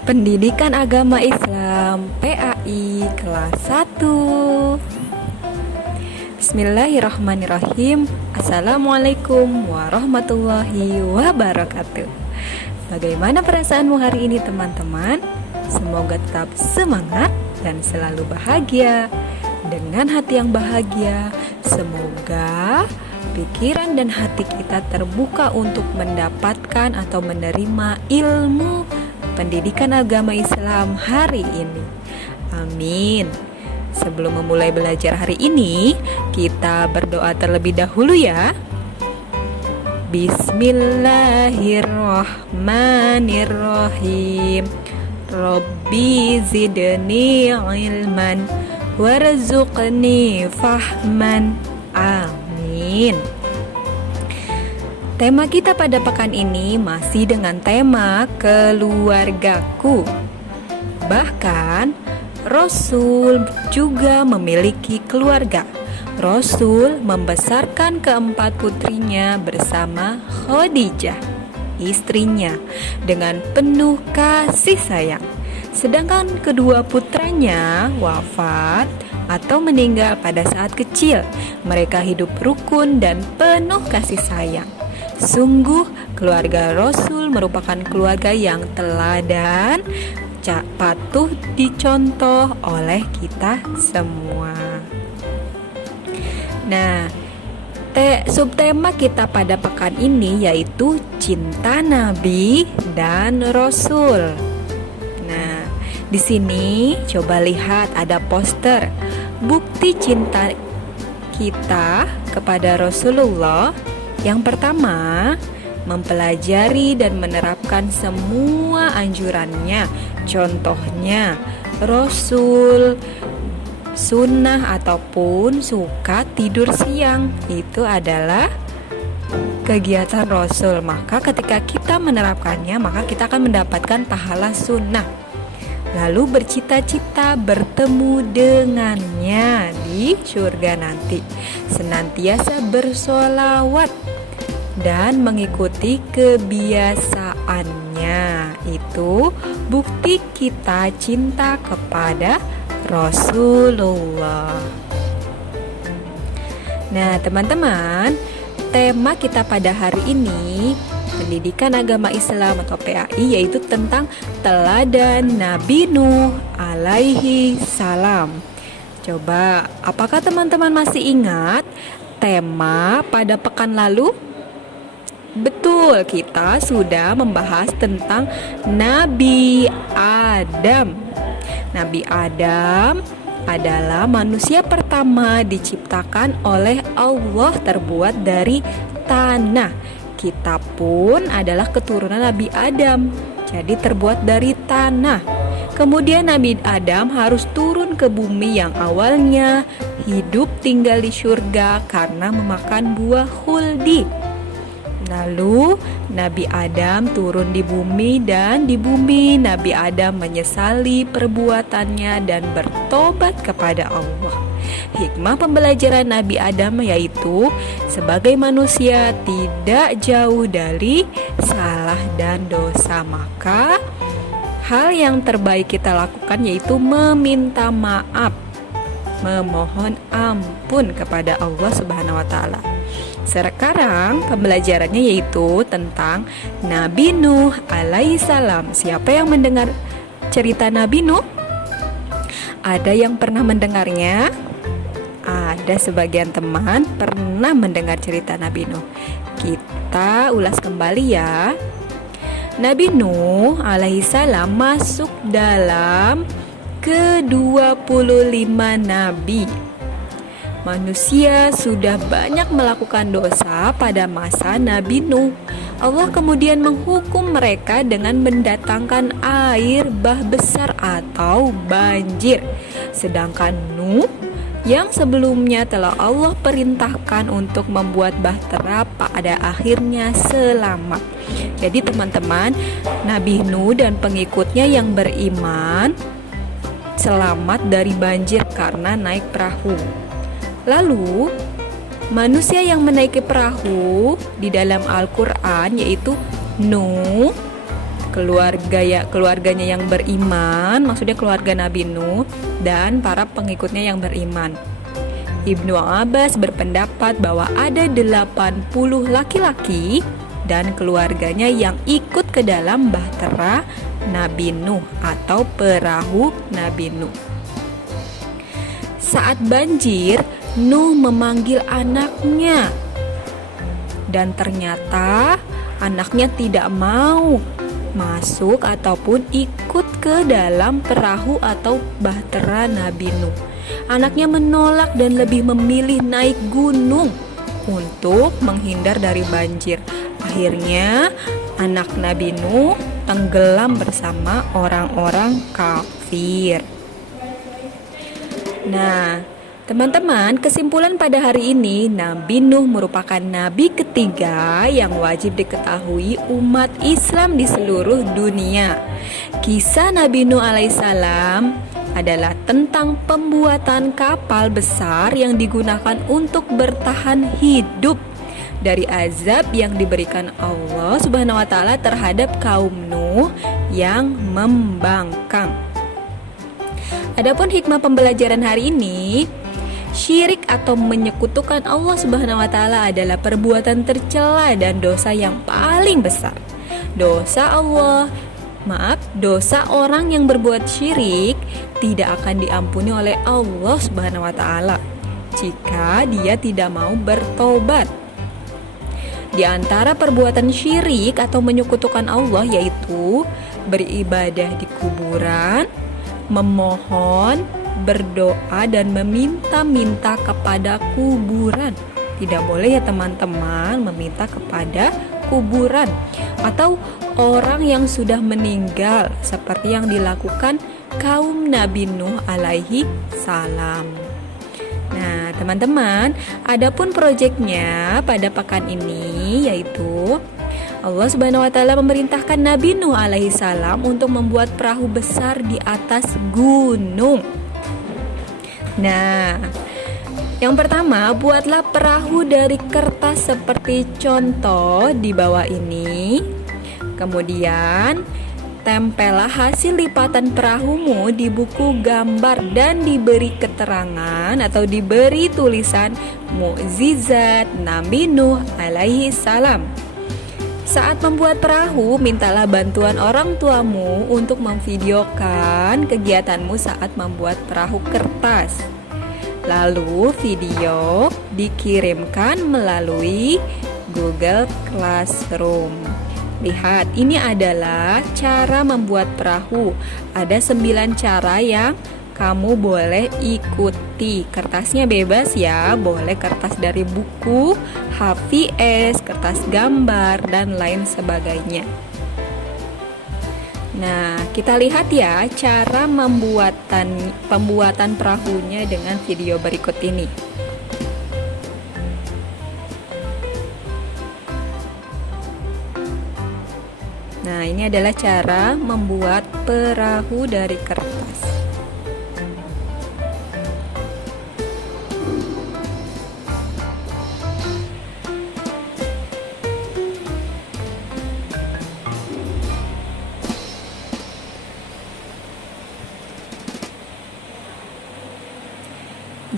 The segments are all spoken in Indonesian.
Pendidikan Agama Islam PAI kelas 1. Bismillahirrahmanirrahim. Assalamualaikum warahmatullahi wabarakatuh. Bagaimana perasaanmu hari ini, teman-teman? Semoga tetap semangat dan selalu bahagia. Dengan hati yang bahagia, semoga pikiran dan hati kita terbuka untuk mendapatkan atau menerima ilmu pendidikan agama Islam hari ini. Amin. Sebelum memulai belajar hari ini, kita berdoa terlebih dahulu ya. Bismillahirrahmanirrahim. Rabbi zidni ilman warzuqni fahman. Amin. Tema kita pada pekan ini masih dengan tema keluargaku. Bahkan Rasul juga memiliki keluarga. Rasul membesarkan keempat putrinya bersama Khadijah, istrinya, dengan penuh kasih sayang. Sedangkan kedua putranya wafat atau meninggal pada saat kecil. Mereka hidup rukun dan penuh kasih sayang. Sungguh keluarga Rasul merupakan keluarga yang teladan, patut dicontoh oleh kita semua. Nah, subtema kita pada pekan ini yaitu cinta Nabi dan Rasul. Nah, di sini coba lihat ada poster bukti cinta kita kepada Rasulullah. Yang pertama, mempelajari dan menerapkan semua anjurannya. Contohnya, Rasul sunnah ataupun suka tidur siang. Itu adalah kegiatan Rasul. Maka ketika kita menerapkannya, maka kita akan mendapatkan pahala sunnah. Lalu bercita-cita bertemu dengannya di surga nanti. Senantiasa bersolawat dan mengikuti kebiasaannya. Itu bukti kita cinta kepada Rasulullah. Nah, teman-teman, tema kita pada hari ini Pendidikan Agama Islam atau PAI, yaitu tentang teladan Nabi Nuh alaihi salam. Coba, apakah teman-teman masih ingat tema pada pekan lalu? Betul, kita sudah membahas tentang Nabi Adam. Nabi Adam adalah manusia pertama diciptakan oleh Allah, terbuat dari tanah. Kita pun adalah keturunan Nabi Adam, jadi terbuat dari tanah. Kemudian Nabi Adam harus turun ke bumi yang awalnya hidup tinggal di surga karena memakan buah khuldi. Lalu Nabi Adam turun di bumi, dan di bumi Nabi Adam menyesali perbuatannya dan bertobat kepada Allah. Hikmah pembelajaran Nabi Adam yaitu sebagai manusia tidak jauh dari salah dan dosa. Maka hal yang terbaik kita lakukan yaitu meminta maaf, memohon ampun kepada Allah Subhanahu wa taala. Sekarang pembelajarannya yaitu tentang Nabi Nuh alaihissalam. Siapa yang mendengar cerita Nabi Nuh? Ada yang pernah mendengarnya? Ada sebagian teman pernah mendengar cerita Nabi Nuh. Kita ulas kembali ya. Nabi Nuh alaihissalam masuk dalam ke-25 nabi. Manusia sudah banyak melakukan dosa pada masa Nabi Nuh. Allah kemudian menghukum mereka dengan mendatangkan air bah besar atau banjir. Sedangkan Nuh yang sebelumnya telah Allah perintahkan untuk membuat bahtera pada akhirnya selamat. Jadi teman-teman, Nabi Nuh dan pengikutnya yang beriman selamat dari banjir karena naik perahu. Lalu manusia yang menaiki perahu di dalam Al-Quran yaitu Nuh, keluarganya yang beriman, maksudnya keluarga Nabi Nuh dan para pengikutnya yang beriman. Ibnu Abbas berpendapat bahwa ada 80 laki-laki dan keluarganya yang ikut ke dalam bahtera Nabi Nuh atau perahu Nabi Nuh. Saat banjir, Nuh memanggil anaknya dan ternyata anaknya tidak mau masuk ataupun ikut ke dalam perahu atau bahtera Nabi Nuh. Anaknya menolak dan lebih memilih naik gunung untuk menghindar dari banjir. Akhirnya anak Nabi Nuh tenggelam bersama orang-orang kafir. Nah, teman-teman, kesimpulan pada hari ini, Nabi Nuh merupakan nabi ketiga yang wajib diketahui umat Islam di seluruh dunia. Kisah Nabi Nuh alaihissalam adalah tentang pembuatan kapal besar yang digunakan untuk bertahan hidup dari azab yang diberikan Allah Subhanahu wa taala terhadap kaum Nuh yang membangkang. Adapun hikmah pembelajaran hari ini, syirik atau menyekutukan Allah Subhanahu wa taala adalah perbuatan tercela dan dosa yang paling besar. Dosa orang yang berbuat syirik tidak akan diampuni oleh Allah Subhanahu wa taala jika dia tidak mau bertobat. Di antara perbuatan syirik atau menyekutukan Allah yaitu beribadah di kuburan, memohon, berdoa dan meminta-minta kepada kuburan. Tidak boleh ya teman-teman meminta kepada kuburan atau orang yang sudah meninggal seperti yang dilakukan kaum Nabi Nuh alaihi salam. Nah, teman-teman, adapun proyeknya pada pekan ini yaitu Allah Subhanahu wa taala memerintahkan Nabi Nuh alaihi salam untuk membuat perahu besar di atas gunung. Nah, yang pertama, buatlah perahu dari kertas seperti contoh di bawah ini. Kemudian, tempellah hasil lipatan perahumu di buku gambar dan diberi keterangan atau diberi tulisan mukjizat Nabi Nuh alaihi salam. Saat membuat perahu, mintalah bantuan orang tuamu untuk memvideokan kegiatanmu saat membuat perahu kertas. Lalu video dikirimkan melalui Google Classroom. Lihat, ini adalah cara membuat perahu. Ada 9 cara yang kamu boleh ikuti. Kertasnya bebas ya, boleh kertas dari buku, HVS, kertas gambar, dan lain sebagainya. Nah, kita lihat ya cara pembuatan perahunya dengan video berikut ini. Nah, ini adalah cara membuat perahu dari kertas.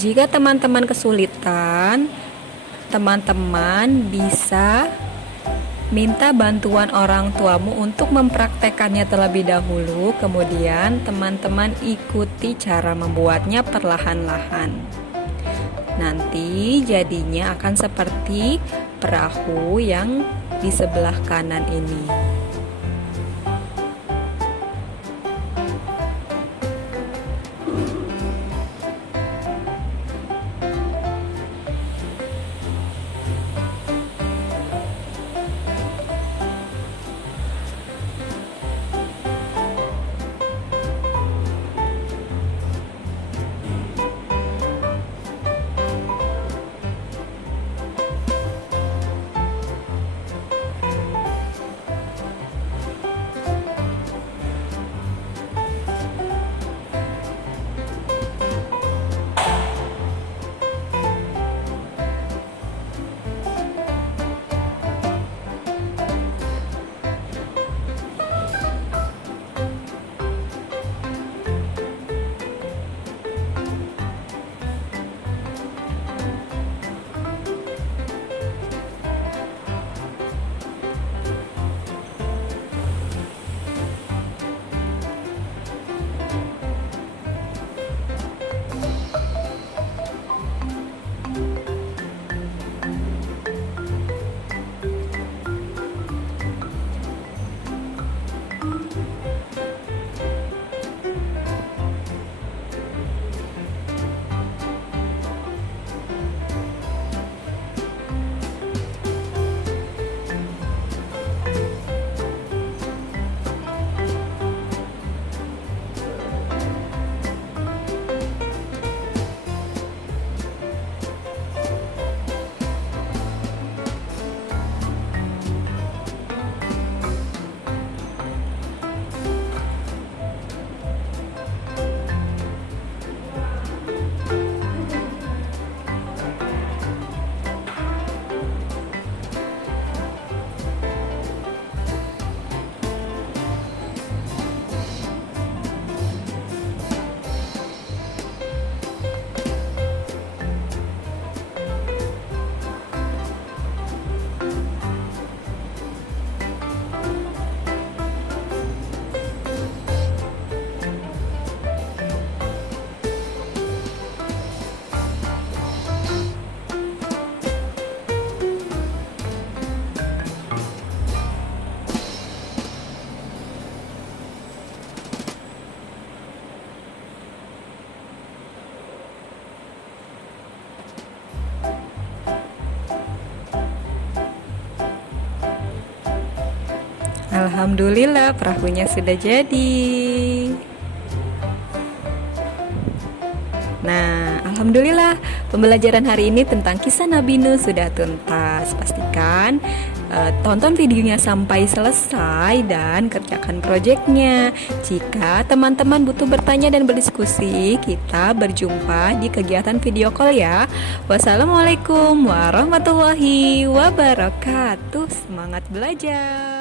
Jika teman-teman kesulitan, teman-teman bisa minta bantuan orang tuamu untuk mempraktekannya terlebih dahulu. Kemudian teman-teman ikuti cara membuatnya perlahan-lahan. Nanti jadinya akan seperti perahu yang di sebelah kanan ini. Alhamdulillah perahunya sudah jadi. Nah, alhamdulillah pembelajaran hari ini tentang kisah Nabi Nuh sudah tuntas. Pastikan tonton videonya sampai selesai dan kerjakan proyeknya. Jika teman-teman butuh bertanya dan berdiskusi, kita berjumpa di kegiatan video call ya. Wassalamualaikum warahmatullahi wabarakatuh. Semangat belajar.